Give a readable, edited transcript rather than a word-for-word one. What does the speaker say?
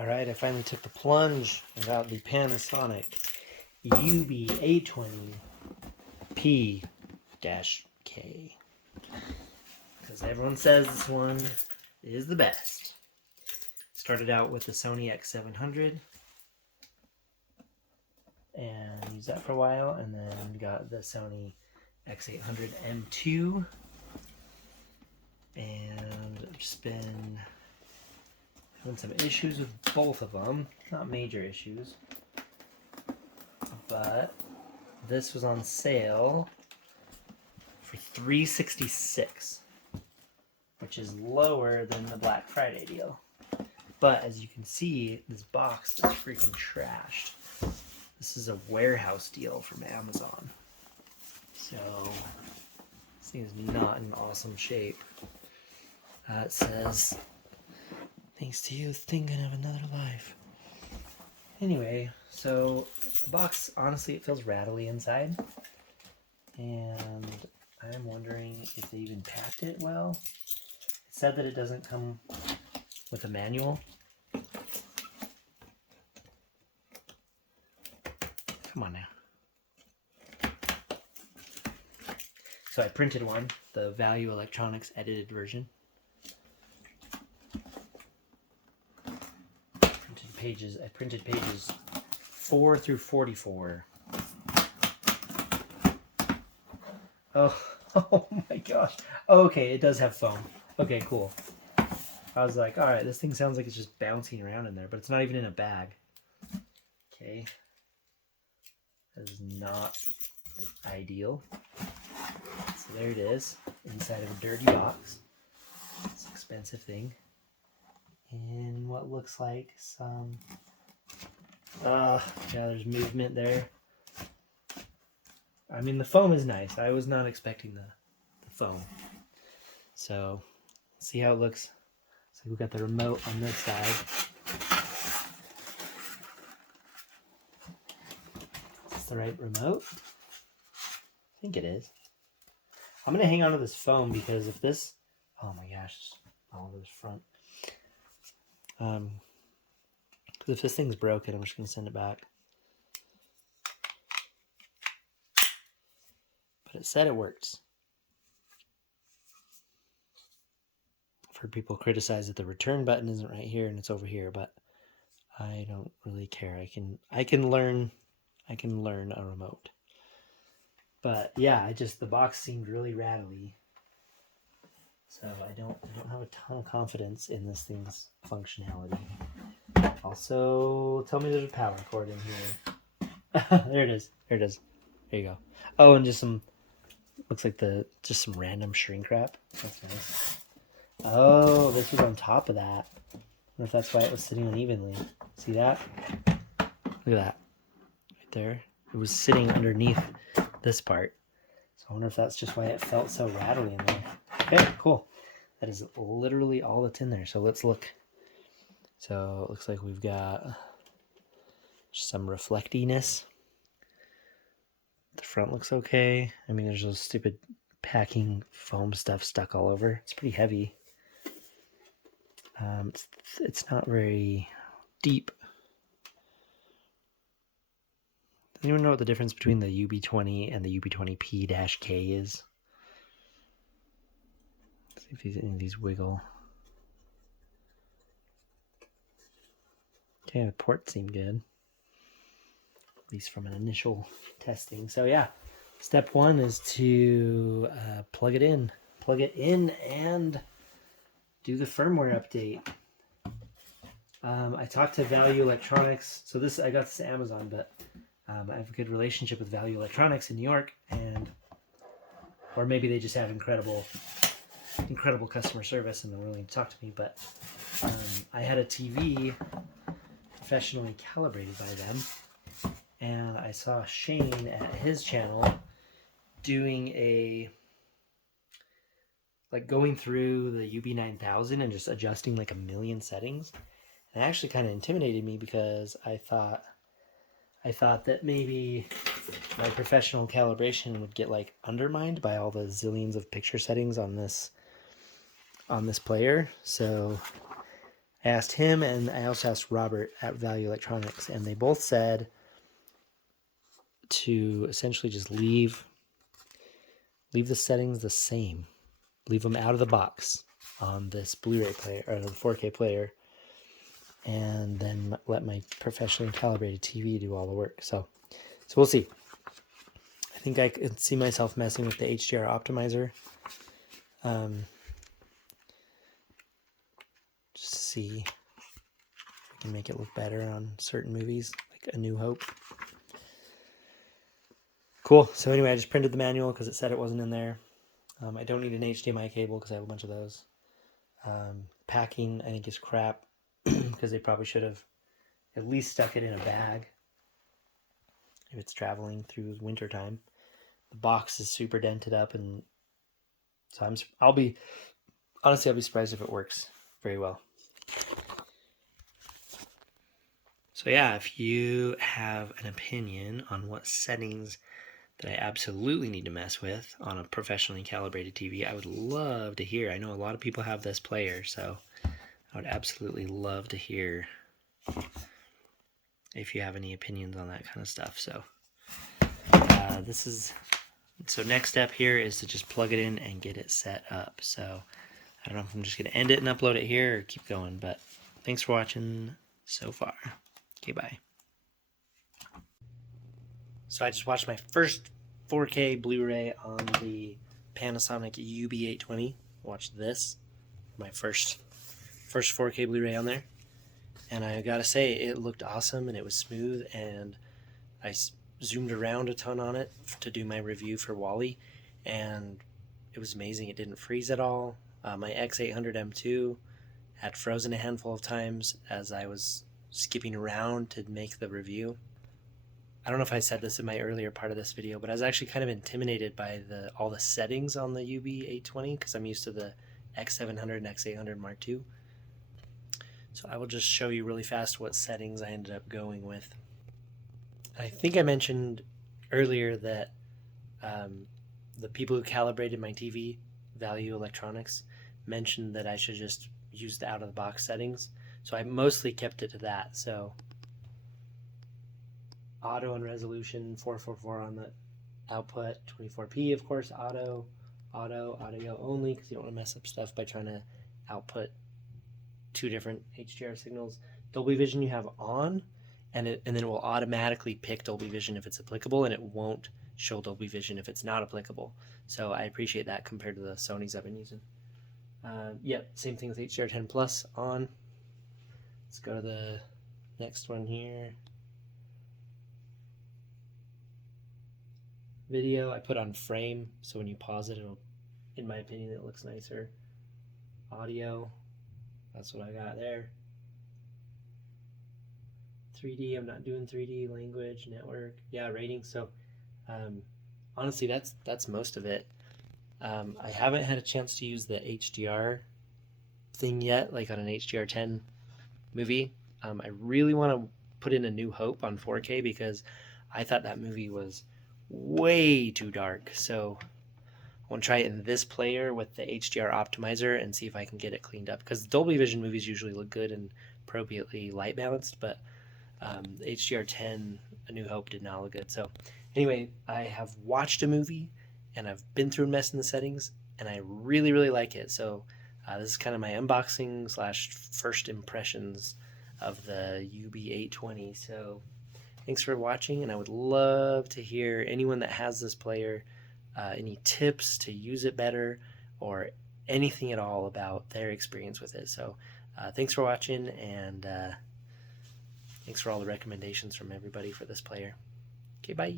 Alright, I finally took the plunge and got the Panasonic UB820-K. Because everyone says this one is the best. Started out with the Sony X700 and used that for a while, and then got the Sony X800 M2, and I've just been having some issues with both of them. Not major issues, but this was on sale for $366, which is lower than the Black Friday deal. But as you can see, this box is freaking trashed. This is a warehouse deal from Amazon. So this thing is not in awesome shape. It says, "Thanks to you thinking of another life." Anyway, so the box, honestly, it feels rattly inside. And I'm wondering if they even packed it well. It said that it doesn't come with a manual. Come on now. So I printed one, the Value Electronics edited version. I printed pages 4 through 44. Oh my gosh. Okay, it does have foam. Okay, cool. I was like, alright, this thing sounds like it's just bouncing around in there, but it's not even in a bag. Okay. That is not ideal. So there it is, inside of a dirty box. It's an expensive thing. And what looks like some... yeah, there's movement there. I mean, the foam is nice. I was not expecting the foam. So, see how it looks. So we got the remote on this side. Is this the right remote? I think it is. I'm going to hang on to this foam because if this... Oh my gosh, all over this front. If this thing's broken, I'm just going to send it back. But it said it works. I've heard people criticize that the return button isn't right here and it's over here, but I don't really care. I can learn a remote. But yeah, the box seemed really rattly. So I don't have a ton of confidence in this thing's functionality. Also, tell me there's a power cord in here. There it is. There you go. Oh, and just some, looks like just some random shrink wrap. That's nice. Oh, this was on top of that. I wonder if that's why it was sitting unevenly. See that? Look at that. Right there. It was sitting underneath this part. So I wonder if that's just why it felt so rattly in there. Okay, cool. That is literally all that's in there. So let's look. So it looks like we've got some reflectiness. The front looks okay. I mean, there's those stupid packing foam stuff stuck all over. It's pretty heavy. It's not very deep. Does anyone know what the difference between the UB20 and the UB20-K is? Let's see if any of these wiggle. Okay, the ports seem good. At least from an initial testing. So yeah, step one is to plug it in. Plug it in and do the firmware update. I talked to Value Electronics. So I got this at Amazon, but I have a good relationship with Value Electronics in New York, or maybe they just have incredible customer service and they're willing to talk to me. But I had a TV professionally calibrated by them, and I saw Shane at his channel doing going through the UB9000 and just adjusting like a million settings. And it actually kind of intimidated me because I thought that maybe my professional calibration would get like undermined by all the zillions of picture settings on this player. So I asked him, and I also asked Robert at Value Electronics, and they both said to essentially just leave the settings the same. Leave them out of the box on this Blu-ray player or the 4K player, and then let my professionally calibrated TV do all the work. So we'll see. I think I could see myself messing with the HDR optimizer. Just see if we can make it look better on certain movies, like A New Hope. Cool. So anyway, I just printed the manual because it said it wasn't in there. I don't need an HDMI cable because I have a bunch of those. Packing, I think, is crap because they probably should have at least stuck it in a bag if it's traveling through winter time. The box is super dented up, and so I'll be surprised if it works very well. So yeah, if you have an opinion on what settings that I absolutely need to mess with on a professionally calibrated TV, I would love to hear. I know a lot of people have this player, so I would absolutely love to hear if you have any opinions on that kind of stuff. So so next step here is to just plug it in and get it set up. So I don't know if I'm just going to end it and upload it here or keep going, but thanks for watching so far. Okay, bye. So I just watched my first 4K Blu-ray on the Panasonic UB820. Watched this, my first 4K Blu-ray on there, and I gotta say it looked awesome and it was smooth, and I zoomed around a ton on it to do my review for Wally, and it was amazing. It didn't freeze at all. My X800 M2 had frozen a handful of times as I was skipping around to make the review. I don't know if I said this in my earlier part of this video, but I was actually kind of intimidated by all the settings on the UB820 because I'm used to the X700 and X800 Mark II. So I will just show you really fast what settings I ended up going with. I think I mentioned earlier that the people who calibrated my TV, Value Electronics, mentioned that I should just use the out-of-the-box settings. So I mostly kept it to that. So auto and resolution 444 on the output, 24p of course, audio only because you don't want to mess up stuff by trying to output two different HDR signals. Dolby Vision you have on, and then it will automatically pick Dolby Vision if it's applicable, and it won't show Dolby Vision if it's not applicable. So I appreciate that compared to the Sonys I've been using. Yep, same thing with HDR10 Plus on. Let's go to the next one here. Video, I put on frame, so when you pause it, in my opinion, it looks nicer. Audio, that's what I got there. 3D, I'm not doing 3D. Language, network, yeah, rating. So honestly, that's most of it. I haven't had a chance to use the HDR thing yet, like on an HDR10 movie. I really want to put in A New Hope on 4K because I thought that movie was way too dark. So I want to try it in this player with the HDR optimizer and see if I can get it cleaned up, because Dolby Vision movies usually look good and appropriately light balanced, but HDR10 A New Hope did not look good. So anyway, I have watched a movie and I've been through and messed in the settings, and I really like it. So this is kind of my unboxing / first impressions of the UB820. So thanks for watching, and I would love to hear anyone that has this player, any tips to use it better or anything at all about their experience with it. So thanks for watching, and thanks for all the recommendations from everybody for this player. Okay, bye.